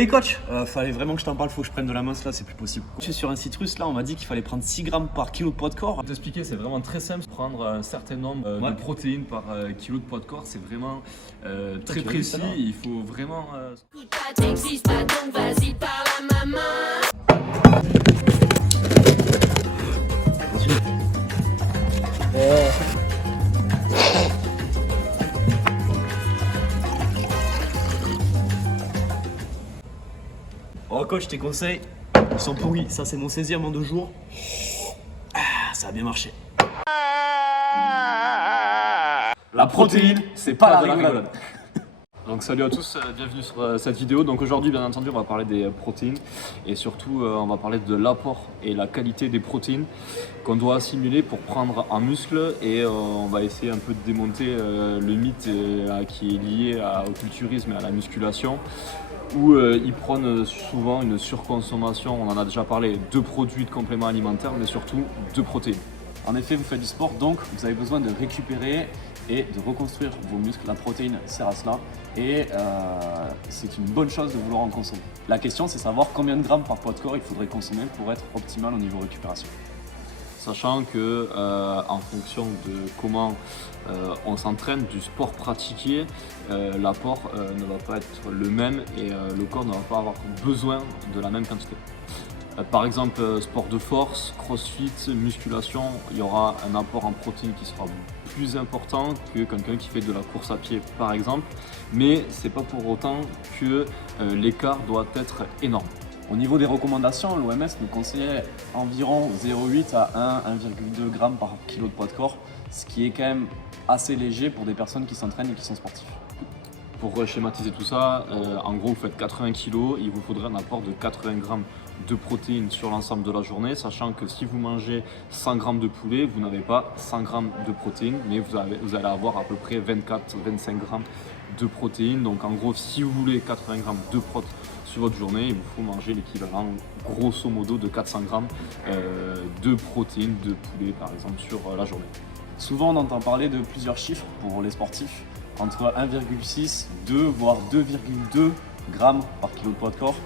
Et coach, fallait vraiment que je t'en parle, faut que je prenne de la masse là, c'est plus possible. Je suis sur un site russe là, on m'a dit qu'il fallait prendre 6 grammes par kilo de poids de corps. Pour t'expliquer, c'est vraiment très simple. Prendre un certain nombre de protéines par kilo de poids de corps, c'est vraiment très précis. Il faut vraiment. T'existes pas, donc vas-y, parle à maman. Oh coach, tes conseils, ils sont pourris. Ça c'est mon 16e en 2 jours. Ah, ça a bien marché. La protéine, c'est pas la rigolade. Donc salut à tous, bienvenue sur cette vidéo. Donc aujourd'hui, bien entendu, on va parler des protéines et surtout on va parler de l'apport et la qualité des protéines qu'on doit assimiler pour prendre en muscle, et on va essayer un peu de démonter le mythe qui est lié au culturisme et à la musculation, où ils prônent souvent une surconsommation, on en a déjà parlé, de produits de compléments alimentaires, mais surtout de protéines. En effet, vous faites du sport, donc vous avez besoin de récupérer et de reconstruire vos muscles. La protéine sert à cela et c'est une bonne chose de vouloir en consommer. La question, c'est savoir combien de grammes par poids de corps il faudrait consommer pour être optimal au niveau récupération. Sachant que en fonction de comment on s'entraîne, du sport pratiqué, l'apport ne va pas être le même et le corps ne va pas avoir besoin de la même quantité. Par exemple, sport de force, crossfit, musculation, il y aura un apport en protéines qui sera plus important que quelqu'un qui fait de la course à pied par exemple, mais c'est pas pour autant que l'écart doit être énorme. Au niveau des recommandations, l'OMS nous conseillait environ 0,8 à 1,2 g par kilo de poids de corps, ce qui est quand même assez léger pour des personnes qui s'entraînent et qui sont sportifs. Pour schématiser tout ça, en gros vous faites 80 kg, il vous faudrait un apport de 80 g de protéines sur l'ensemble de la journée, sachant que si vous mangez 100 g de poulet, vous n'avez pas 100 g de protéines, mais vous allez avoir à peu près 24-25 g de protéines. Donc en gros, si vous voulez 80 g de protéines sur votre journée, il vous faut manger l'équivalent grosso modo de 400 g de protéines de poulet par exemple sur la journée. Souvent on entend parler de plusieurs chiffres pour les sportifs, entre 1,6, 2 voire 2,2 g par kilo de poids de corps.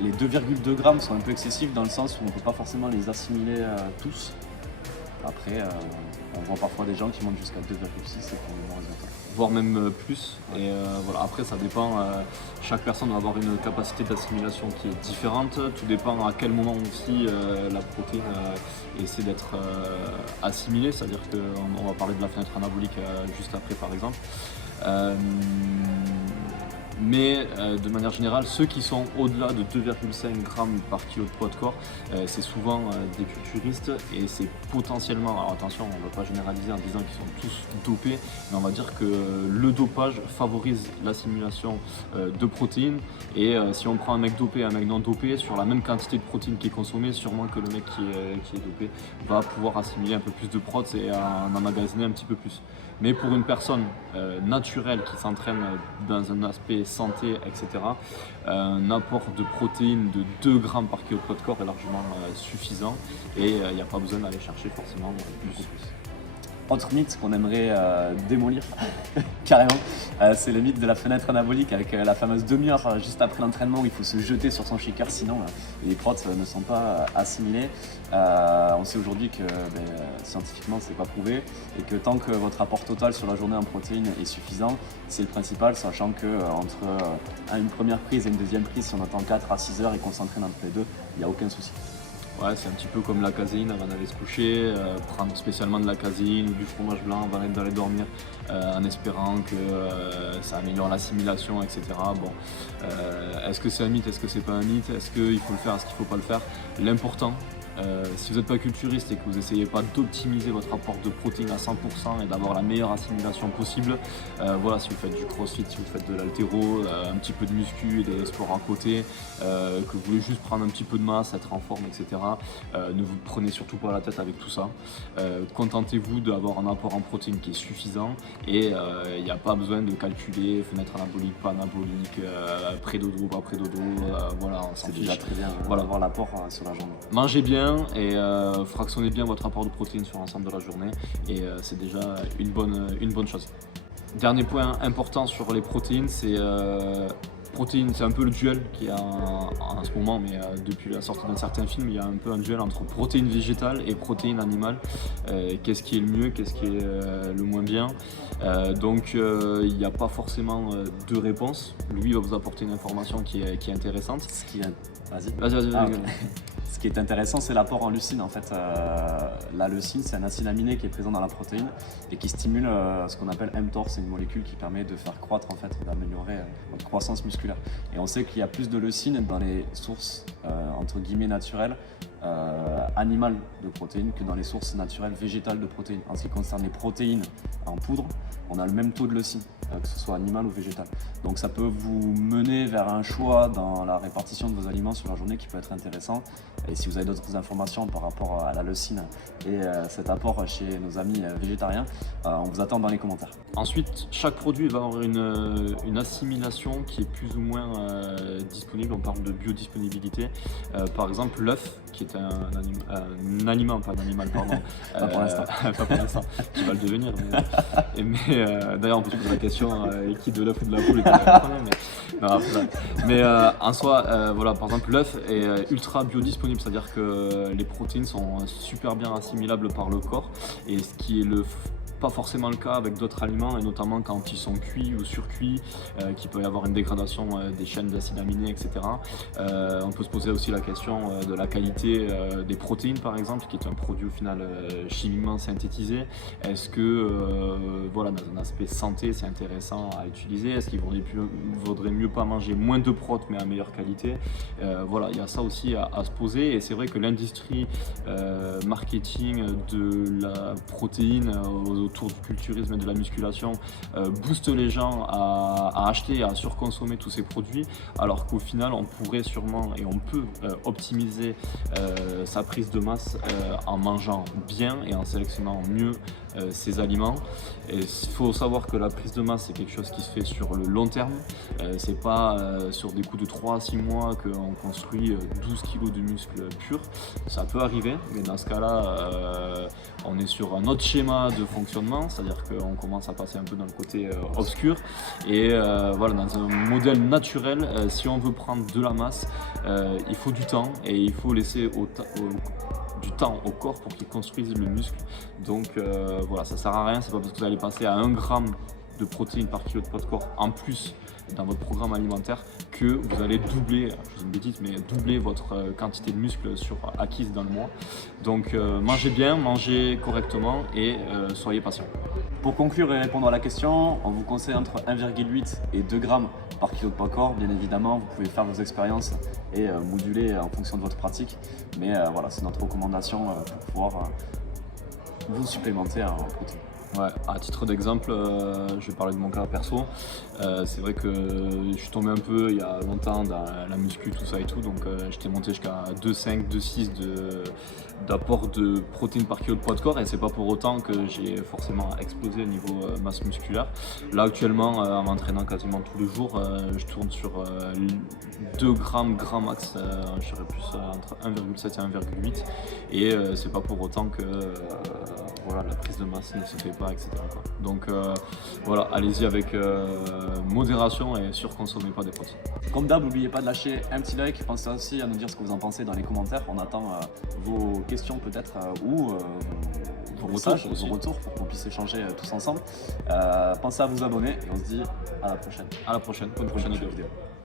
Les 2,2 grammes sont un peu excessifs dans le sens où on ne peut pas forcément les assimiler tous. Après, on voit parfois des gens qui montent jusqu'à 2,6 et qui ont des bons résultats. Voire même plus. Et voilà. Après, ça dépend. Chaque personne va avoir une capacité d'assimilation qui est différente. Tout dépend à quel moment aussi la protéine essaie d'être assimilée. C'est-à-dire qu'on va parler de la fenêtre anabolique juste après, par exemple. Mais de manière générale, ceux qui sont au-delà de 2,5 g par kilo de poids de corps, c'est souvent des culturistes et c'est potentiellement, alors attention, on ne va pas généraliser en disant qu'ils sont tous dopés, mais on va dire que le dopage favorise l'assimilation de protéines, et si on prend un mec dopé et un mec non dopé, sur la même quantité de protéines qui est consommée, sûrement que le mec qui est dopé va pouvoir assimiler un peu plus de protes et en emmagasiner un petit peu plus. Mais pour une personne naturelle qui s'entraîne dans un aspect santé, etc., un apport de protéines de 2 g par kilo de poids de corps est largement suffisant, et il n'y a pas besoin d'aller chercher forcément beaucoup plus. Autre mythe qu'on aimerait démolir carrément, c'est le mythe de la fenêtre anabolique avec la fameuse demi-heure juste après l'entraînement où il faut se jeter sur son shaker, sinon les protes ne sont pas assimilés. On sait aujourd'hui que scientifiquement c'est pas prouvé, et que tant que votre apport total sur la journée en protéines est suffisant, c'est le principal, sachant que entre une première prise et une deuxième prise, si on attend 4 à 6 heures et qu'on s'entraîne entre les deux, il n'y a aucun souci. Ouais, c'est un petit peu comme la caséine avant d'aller se coucher, prendre spécialement de la caséine ou du fromage blanc avant d'aller dormir, en espérant que ça améliore l'assimilation, etc. Bon, est-ce que c'est un mythe, est-ce que c'est pas un mythe, est-ce qu'il faut le faire, est-ce qu'il faut pas le faire? L'important, si vous n'êtes pas culturiste et que vous n'essayez pas d'optimiser votre apport de protéines à 100% et d'avoir la meilleure assimilation possible, voilà, si vous faites du crossfit, si vous faites de l'haltéro, un petit peu de muscu et des sports à côté, que vous voulez juste prendre un petit peu de masse, être en forme, etc., ne vous prenez surtout pas la tête avec tout ça. Contentez-vous d'avoir un apport en protéines qui est suffisant, et il n'y a pas besoin de calculer fenêtre anabolique, pas anabolique, pré-dodo, pas pré-dodo, voilà, C'est déjà très bien voilà. d'avoir l'apport sur la journée. Mangez bien et fractionnez bien votre apport de protéines sur l'ensemble de la journée, et c'est déjà une bonne chose. Dernier point important sur les protéines, c'est protéines, c'est un peu le duel qui est en ce moment, mais depuis la sortie d'un certain film, il y a un peu un duel entre protéines végétales et protéines animales. Qu'est-ce qui est le mieux, qu'est-ce qui est le moins bien. Donc il n'y a pas forcément de réponse. Louis va vous apporter une information qui est intéressante. Vas-y. Ah, ok. Ce qui est intéressant, c'est l'apport en leucine. En fait, la leucine, c'est un acide aminé qui est présent dans la protéine et qui stimule ce qu'on appelle mTOR. C'est une molécule qui permet de faire croître, en fait, d'améliorer votre croissance musculaire. Et on sait qu'il y a plus de leucine dans les sources entre guillemets naturelles animales de protéines que dans les sources naturelles végétales de protéines. En ce qui concerne les protéines en poudre, on a le même taux de leucine, que ce soit animal ou végétal. Donc ça peut vous mener vers un choix dans la répartition de vos aliments sur la journée qui peut être intéressant. Et si vous avez d'autres informations par rapport à la leucine et cet apport chez nos amis végétariens, on vous attend dans les commentaires. Ensuite, chaque produit va avoir une assimilation qui est plus ou moins disponible. On parle de biodisponibilité. Par exemple, l'œuf, qui est un aliment, pas un animal, pardon. Pas pour l'instant. Pas pour l'instant, qui va le devenir. Mais d'ailleurs, on peut se poser la question qui de l'œuf ou de la poule mais en soi, voilà, par exemple, l'œuf est ultra biodisponible, c'est-à-dire que les protéines sont super bien assimilables par le corps, et ce qui est pas forcément le cas avec d'autres aliments, et notamment quand ils sont cuits ou surcuits, qu'il peut y avoir une dégradation des chaînes d'acides aminés, etc. On peut se poser aussi la question de la qualité des protéines, par exemple, qui est un produit au final chimiquement synthétisé. Est-ce que, voilà, dans un aspect santé, c'est intéressant à utiliser? Est-ce qu'il vaudrait mieux pas manger moins de protes mais à meilleure qualité? Voilà, il y a ça aussi à se poser, et c'est vrai que l'industrie marketing de la protéine autour du culturisme et de la musculation booste les gens à acheter et à surconsommer tous ces produits, alors qu'au final on pourrait sûrement et on peut optimiser sa prise de masse en mangeant bien et en sélectionnant mieux ses aliments. Et il faut savoir que la prise de masse, c'est quelque chose qui se fait sur le long terme. C'est pas sur des coups de 3 à 6 mois qu'on construit 12 kg de muscles purs. Ça peut arriver, mais dans ce cas-là, on est sur un autre schéma de fonctionnement, c'est-à-dire qu'on commence à passer un peu dans le côté obscur. Et voilà, dans un modèle naturel, si on veut prendre de la masse, il faut du temps, et il faut laisser du temps au corps pour qu'il construise le muscle. Donc voilà, ça sert à rien, c'est pas parce que vous allez passer à 1 gramme de protéines par kilo de poids de corps en plus dans votre programme alimentaire que vous allez doubler, je vous une bêtise, mais doubler votre quantité de muscles acquise dans le mois. Donc mangez bien, mangez correctement et soyez patient. Pour conclure et répondre à la question, on vous conseille entre 1,8 et 2 grammes par kilo de poids corps. Bien évidemment, vous pouvez faire vos expériences et moduler en fonction de votre pratique. Mais voilà, c'est notre recommandation pour pouvoir vous supplémenter en protéines. Ouais, à titre d'exemple, je vais parler de mon cas perso. C'est vrai que je suis tombé un peu il y a longtemps dans la muscu, tout ça et tout, donc j'étais monté jusqu'à 2,5, 2,6 d'apport de protéines par kilo de poids de corps, et c'est pas pour autant que j'ai forcément explosé au niveau masse musculaire. Là actuellement, en m'entraînant quasiment tous les jours, je tourne sur 2 grammes grand max, je serais plus entre 1,7 et 1,8, et c'est pas pour autant que voilà, la prise de masse ne se fait pas, etc. Donc voilà, allez-y avec modération et surconsommez pas des protéines. Comme d'hab, n'oubliez pas de lâcher un petit like, pensez aussi à nous dire ce que vous en pensez dans les commentaires. On attend vos questions peut-être ou vos messages, vos retours pour qu'on puisse échanger tous ensemble. Pensez à vous abonner et on se dit à la prochaine. À la prochaine, pour une prochaine vidéo.